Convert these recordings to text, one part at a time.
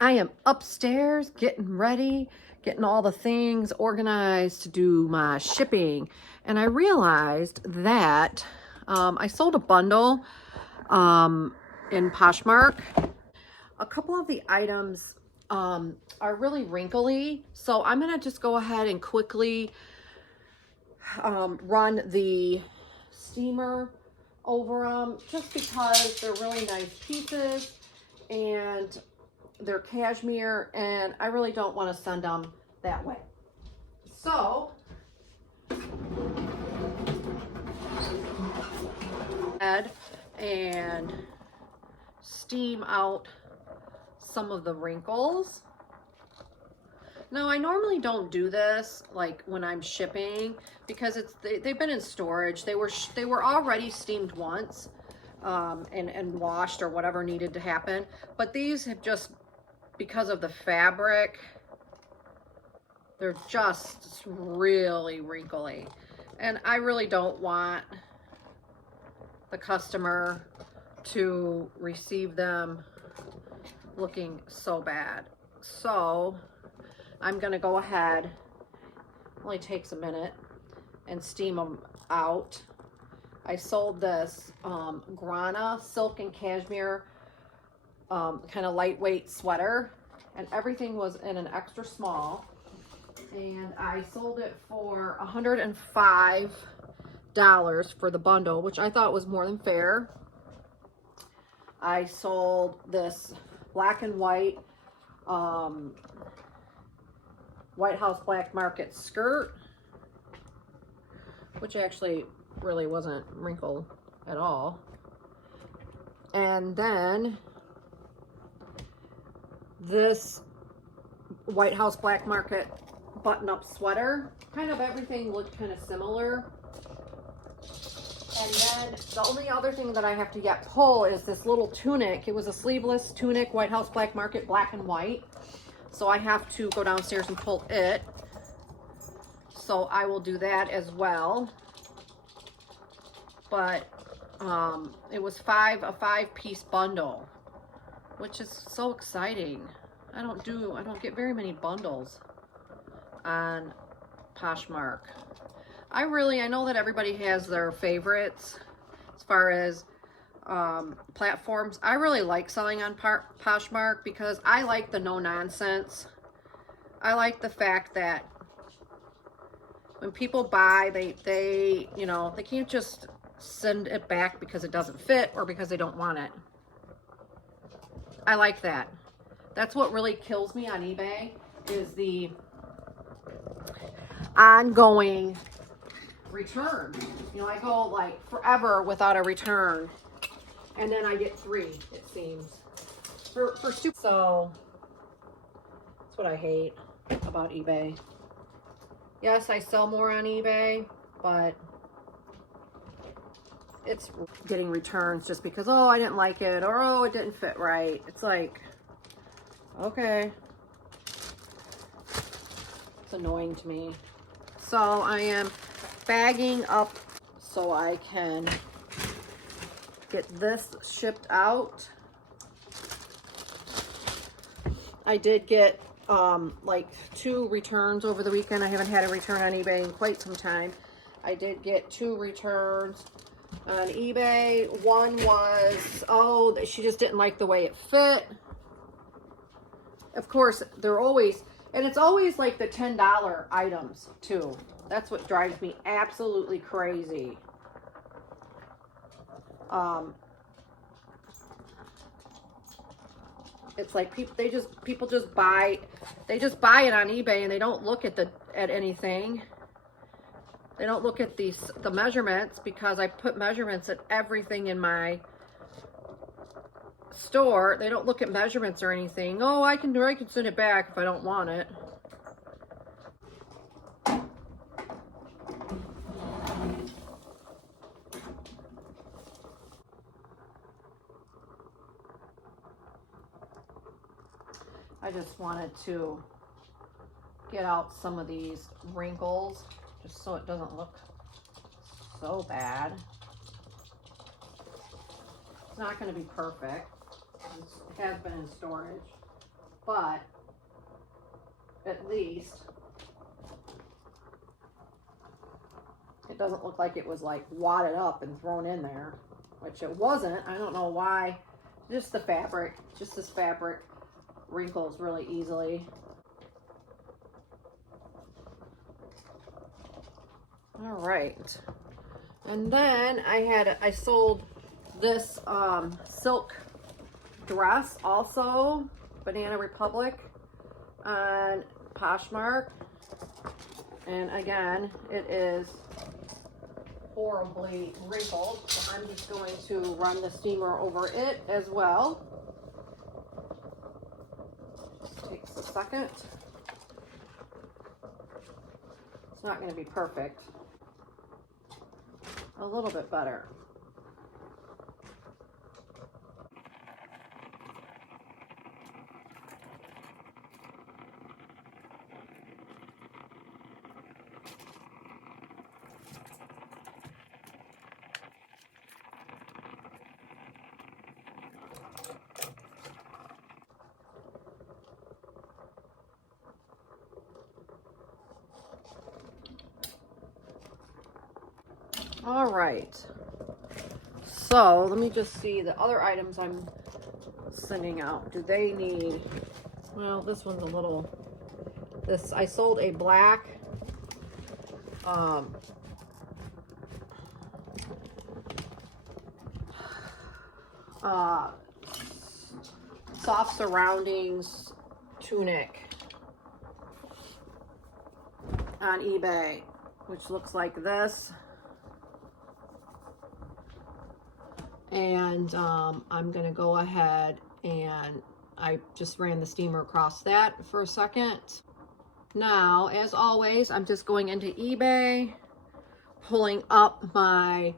I am upstairs getting ready, getting all the things organized to do my shipping. And I realized that I sold a bundle in Poshmark. A couple of the items are really wrinkly. So I'm going to just go ahead and quickly run the steamer over them just because they're really nice pieces and they're cashmere, and I really don't want to send them that way. So and steam out some of the wrinkles. Now, I normally don't do this like when I'm shipping because they've been in storage. They were already steamed once and washed or whatever needed to happen. But these have just, because of the fabric, they're just really wrinkly. And I really don't want the customer to receive them looking so bad. So I'm gonna go ahead, only takes a minute, and steam them out. I sold this Grana silk and cashmere kind of lightweight sweater, and everything was in an extra small, and I sold it for $105 for the bundle, which I thought was more than fair. I sold this black and white White House Black Market skirt, which actually really wasn't wrinkled at all. And then this White House Black Market button-up sweater. Kind of everything looked kind of similar. And then the only other thing that I have to yet pull is this little tunic. It was a sleeveless tunic, White House Black Market, black and white. So I have to go downstairs and pull it. So I will do that as well. But it was a five-piece bundle, which is so exciting. I don't get very many bundles on Poshmark. I know that everybody has their favorites as far as platforms. I really like selling on Poshmark because I like the no nonsense. I like the fact that when people buy, they can't just send it back because it doesn't fit or because they don't want it. I like that. That's what really kills me on eBay, is the ongoing return. I go like forever without a return, and then I get 3, it seems, for stupid. So that's what I hate about eBay. Yes, I sell more on eBay, but it's getting returns just because, oh, I didn't like it, or oh, it didn't fit right. It's like, okay. It's annoying to me. So I am bagging up so I can get this shipped out. I did get like 2 returns over the weekend. I haven't had a return on eBay in quite some time. I did get 2 returns on eBay. One was, oh, she just didn't like the way it fit. Of course, they're always, and it's always like the $10 items too. That's what drives me absolutely crazy. It's like people just buy it on eBay, and they don't look at anything. They don't look at the measurements, because I put measurements at everything in my store. They don't look at measurements or anything. Oh, I can send it back if I don't want it. I just wanted to get out some of these wrinkles just so it doesn't look so bad. It's not going to be perfect. It has been in storage. but at least it doesn't look like it was like wadded up and thrown in there, which it wasn't. I don't know why. Just the fabric, just this fabric wrinkles really easily. All right. And then I sold this silk dress also, Banana Republic on Poshmark. And again, it is horribly wrinkled, so I'm just going to run the steamer over it as well. Just takes a second. It's not going to be perfect. A little bit better. All right, so let me just see the other items I'm sending out. Do they need, well, this one's a little, I sold a black soft surroundings tunic on eBay, which looks like this. And I'm gonna go ahead and I just ran the steamer across that for a second. Now, as always, I'm just going into eBay, pulling up my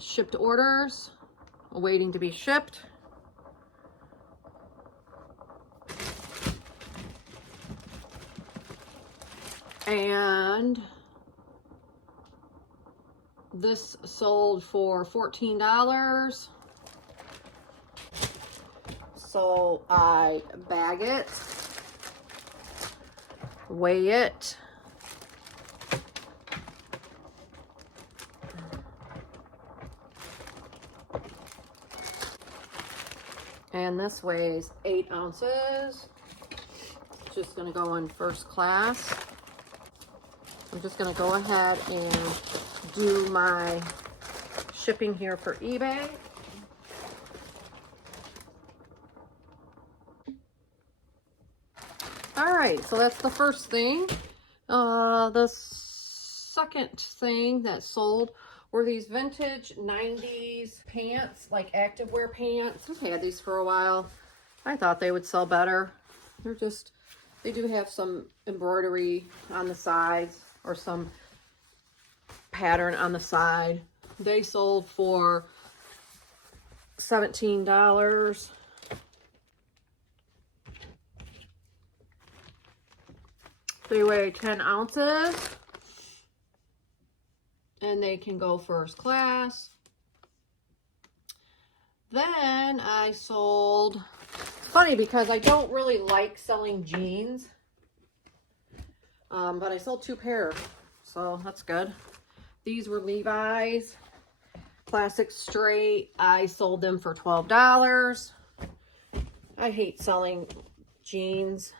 shipped orders, waiting to be shipped. And this sold for $14. So I bag it, weigh it, and this weighs 8 ounces. Just gonna go in first class. I'm just gonna go ahead and do my shipping here for eBay. All right, so that's the first thing. The second thing that sold were these vintage 90s pants, like activewear pants. I've had these for a while. I thought they would sell better. They do have some embroidery on the sides or some pattern on the side. They sold for $17. They weigh 10 ounces and they can go first class. Then I sold, funny because I don't really like selling jeans, but I sold 2 pairs, so that's good. These were Levi's classic straight. I sold them for $12. I hate selling jeans.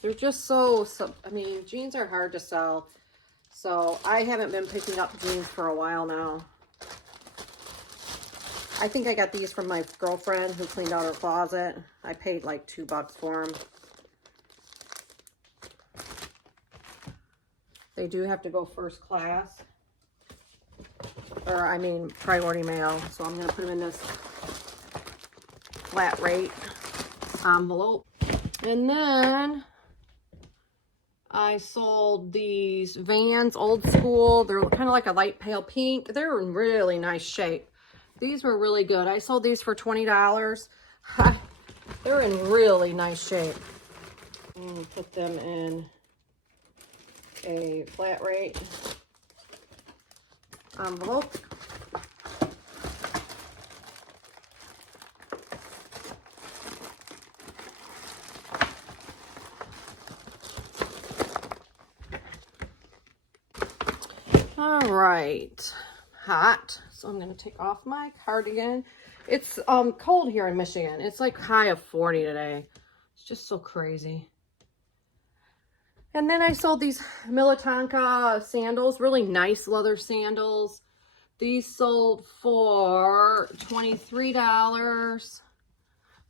They're just so, I mean, jeans are hard to sell. So I haven't been picking up jeans for a while now. I think I got these from my girlfriend who cleaned out her closet. I paid like $2 for them. They do have to go first class. Or I mean priority mail. So I'm going to put them in this flat rate envelope. And then I sold these Vans old school. They're kind of like a light pale pink. They're in really nice shape. These were really good. I sold these for $20. They're in really nice shape. And put them in a flat rate envelope. All right, hot. So I'm gonna take off my cardigan. It's cold here in Michigan. It's like high of 40 today. It's just so crazy. And then I sold these Militanka sandals, really nice leather sandals. These sold for $23.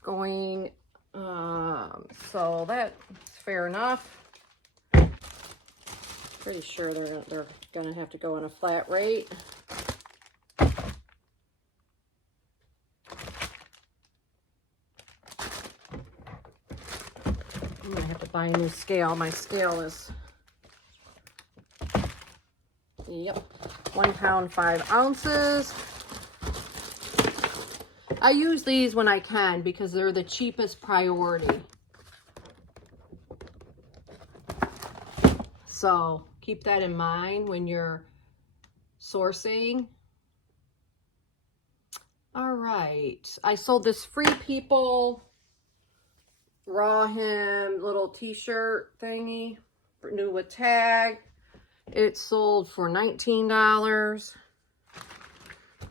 Going, so that's fair enough. Pretty sure they're gonna have to go on a flat rate. I'm gonna have to buy a new scale. My scale is, yep, 1 pound 5 ounces. I use these when I can because they're the cheapest priority. So keep that in mind when you're sourcing. All right, I sold this Free People raw hem little t-shirt thingy, new with tag. It sold for $19.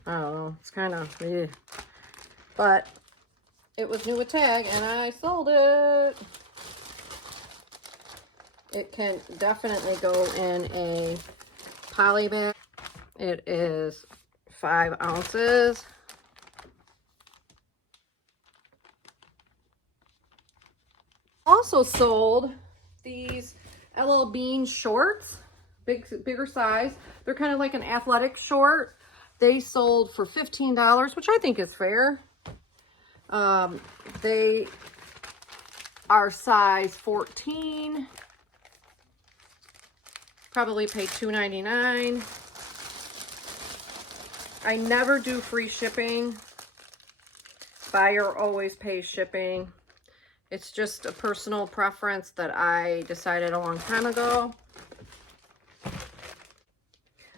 I don't know, it's kind of, but it was new with tag and I sold it. It can definitely go in a poly bag. It is 5 ounces. Also sold these LL Bean shorts, bigger size. They're kind of like an athletic short. They sold for $15, which I think is fair. They are size 14. Probably paid $2.99. I never do free shipping. Buyer always pays shipping. It's just a personal preference that I decided a long time ago.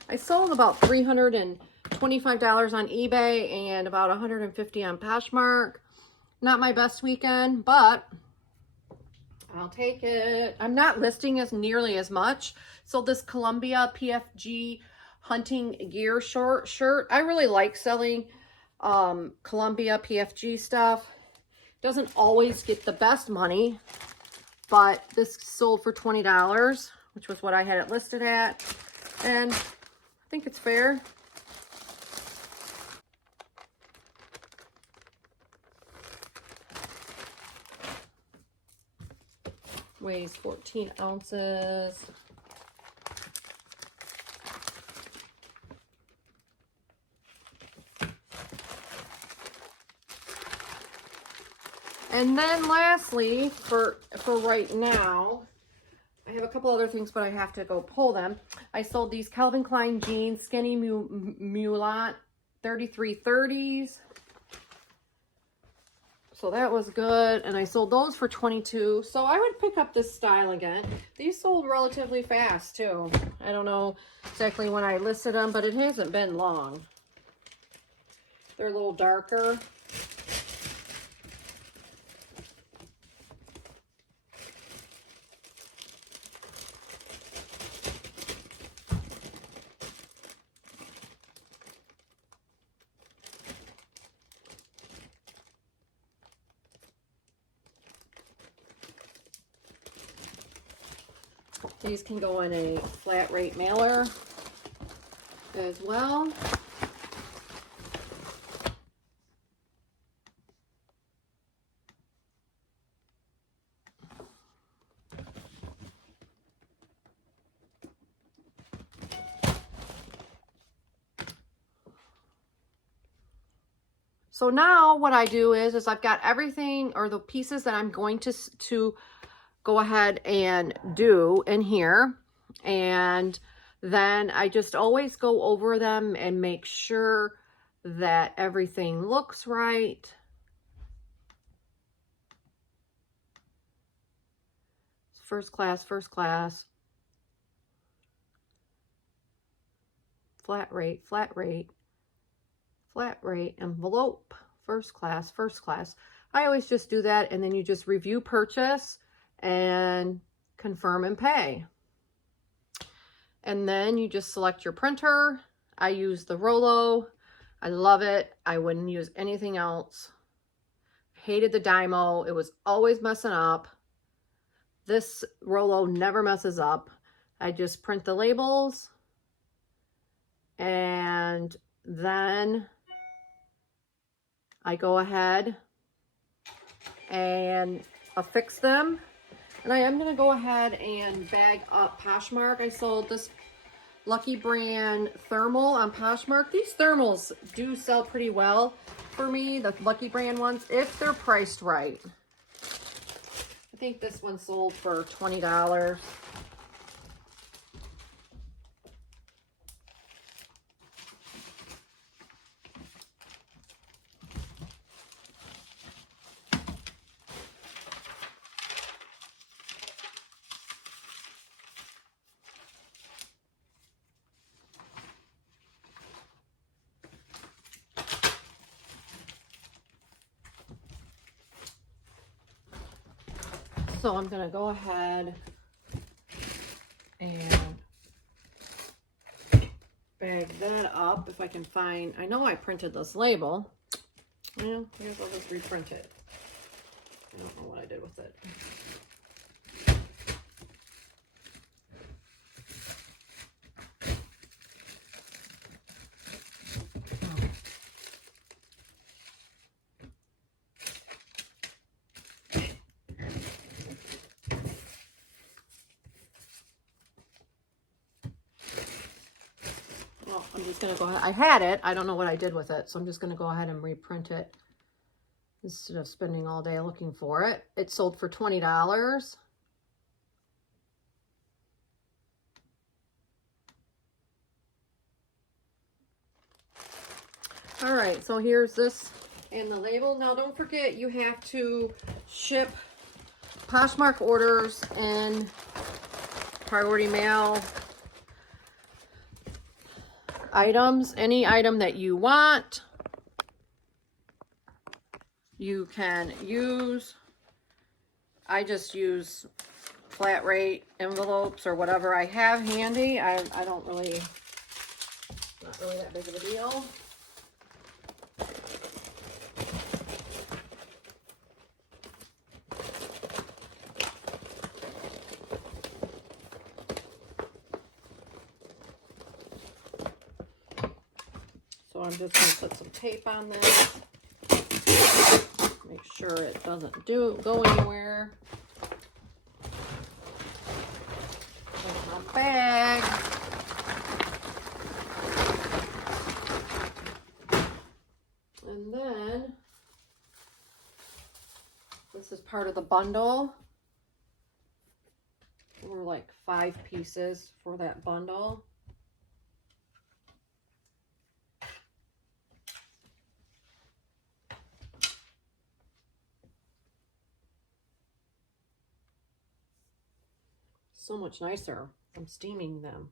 I sold about $325 on eBay and about $150 on Poshmark. Not my best weekend, but I'll take it. I'm not listing as nearly as much. So this Columbia PFG hunting gear shirt. I really like selling Columbia PFG stuff. Doesn't always get the best money, but this sold for $20, which was what I had it listed at. And I think it's fair. Weighs 14 ounces. And then lastly, for right now, I have a couple other things, but I have to go pull them. I sold these Calvin Klein jeans, skinny mulat 3330s. So that was good. And I sold those for $22. So I would pick up this style again. These sold relatively fast too. I don't know exactly when I listed them, but it hasn't been long. They're a little darker. These can go in a flat rate mailer as well. So now what I do is I've got everything, or the pieces that I'm going to go ahead and do in here. And then I just always go over them and make sure that everything looks right. First class, flat rate, flat rate, flat rate, envelope, first class. I always just do that, and then you just review purchase and confirm and pay. And then you just select your printer. I use the Rollo. I love it. I wouldn't use anything else. Hated the Dymo. It was always messing up. This Rollo never messes up. I just print the labels and then I go ahead and affix them. And I am going to go ahead and bag up Poshmark. I sold this Lucky Brand thermal on Poshmark. These thermals do sell pretty well for me, the Lucky Brand ones, if they're priced right. I think this one sold for $20. So I'm going to go ahead and bag that up if I can find. I know I printed this label. Well, I guess I'll just reprint it. I don't know what I did with it. Well, I'm just going to go ahead. I had it. I don't know what I did with it. So I'm just going to go ahead and reprint it instead of spending all day looking for it. It sold for $20. All right, so here's this and the label. Now, don't forget, you have to ship Poshmark orders in priority mail items. Any item that you want, you can use. I just use flat rate envelopes or whatever I have handy. I don't really, not really that big of a deal. So I'm just going to put some tape on this. Make sure it doesn't go anywhere. Take my bag. And then this is part of the bundle. There were like 5 pieces for that bundle. So much nicer. I'm steaming them.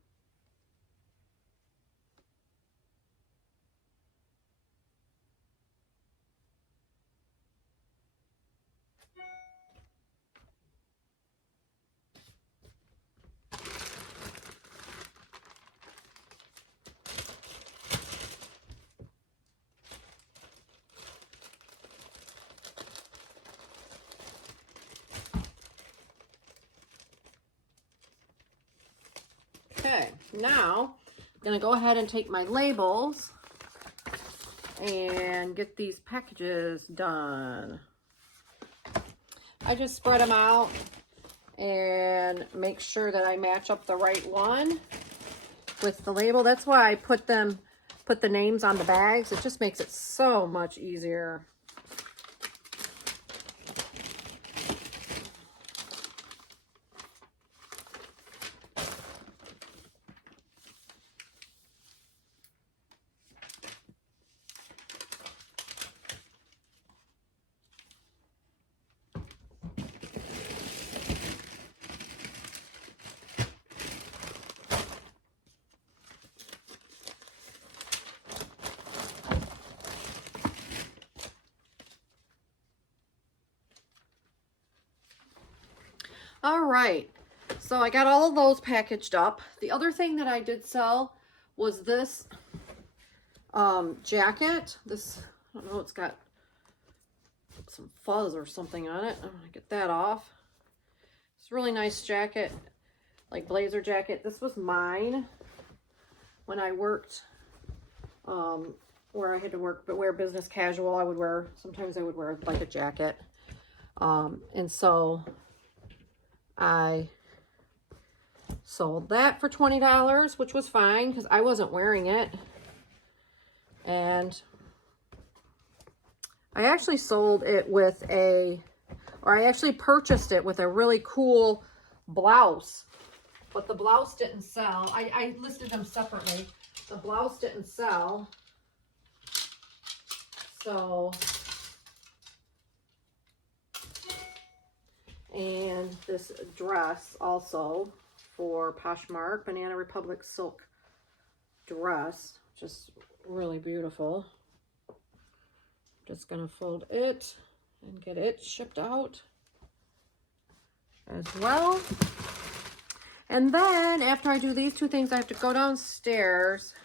Okay, now I'm going to go ahead and take my labels and get these packages done. I just spread them out and make sure that I match up the right one with the label. That's why I put the names on the bags. It just makes it so much easier. All right, So I got all of those packaged up. The other thing that I did sell was this jacket. This, I don't know, it's got some fuzz or something on it. I'm gonna get that off. It's a really nice jacket, like blazer jacket. This was mine when I worked where I had to work but wear business casual. I would wear, sometimes I would wear like a jacket. And so I sold that for $20, which was fine because I wasn't wearing it. And I actually sold it with I actually purchased it with a really cool blouse, but the blouse didn't sell. I listed them separately. The blouse didn't sell. So, and this dress also for Poshmark, Banana Republic silk dress, just really beautiful. Just gonna fold it and get it shipped out as well. And then after I do these two things, I have to go downstairs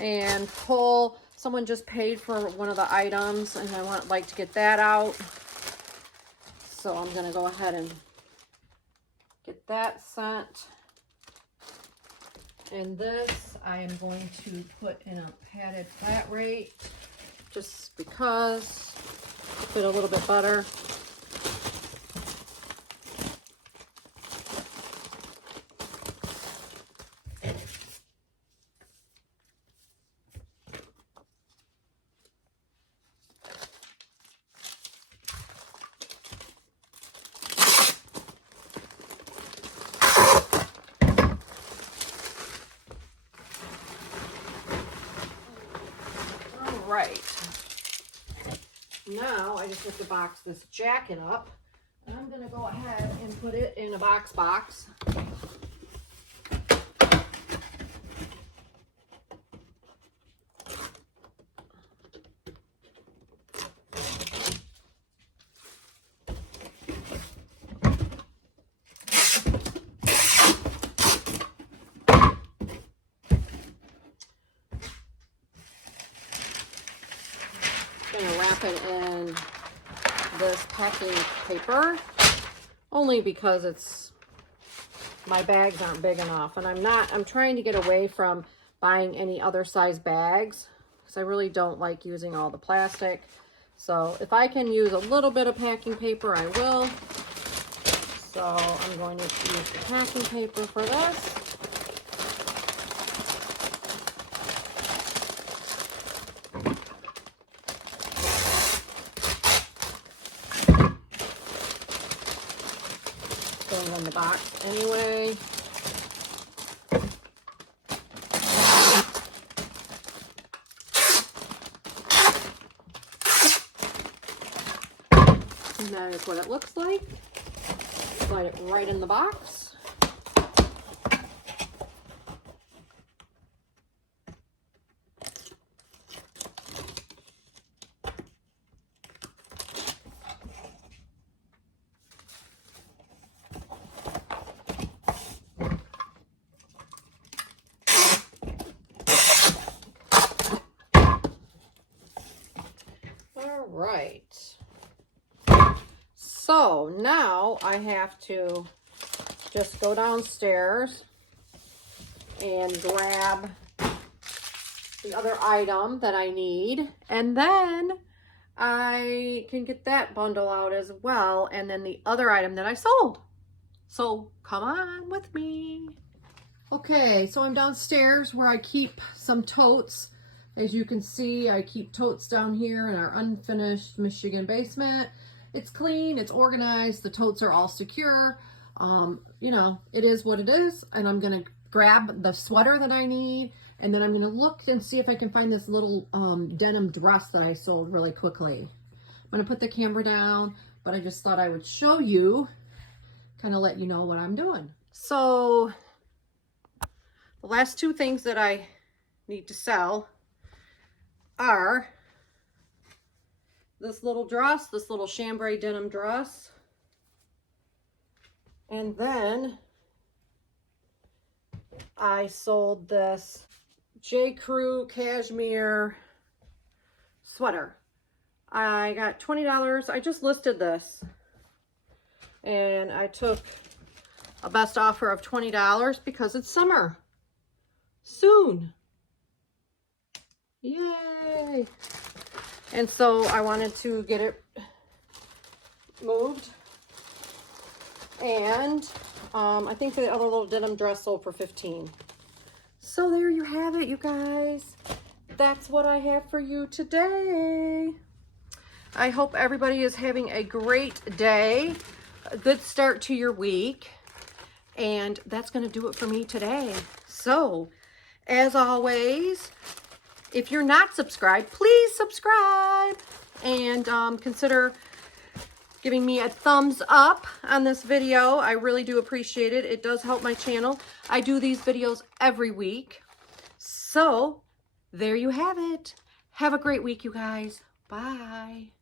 and pull. Someone just paid for one of the items and I like to get that out. So I'm gonna go ahead and get that sent. And this I am going to put in a padded flat rate just because to fit a little bit better. Right. Now I just have to box this jacket up. And I'm going to go ahead and put it in a box. Gonna wrap it in this packing paper only because my bags aren't big enough, and I'm trying to get away from buying any other size bags because I really don't like using all the plastic. So if I can use a little bit of packing paper, I will. So I'm going to use the packing paper for this. In the box anyway. And that is what it looks like. Slide it right in the box. Right. So now I have to just go downstairs and grab the other item that I need, and then I can get that bundle out as well, and then the other item that I sold. So come on with me. Okay, so I'm downstairs where I keep some totes. As you can see, I keep totes down here in our unfinished Michigan basement. It's clean, it's organized, the totes are all secure. You know, it is what it is. And I'm gonna grab the sweater that I need, and then I'm gonna look and see if I can find this little denim dress that I sold really quickly. I'm gonna put the camera down, but I just thought I would show you, kind of let you know what I'm doing. So the last two things that I need to sell are this little dress, this little chambray denim dress, and then I sold this J. Crew cashmere sweater. I got $20. I just listed this. And I took a best offer of $20 because it's summer. Soon. Yay. And so I wanted to get it moved. And I think the other little denim dress sold for $15. So there you have it, you guys. That's what I have for you today. I hope everybody is having a great day, a good start to your week. And that's going to do it for me today. So, as always, if you're not subscribed, please subscribe and consider giving me a thumbs up on this video. I really do appreciate it. It does help my channel. I do these videos every week. So, there you have it. Have a great week, you guys. Bye.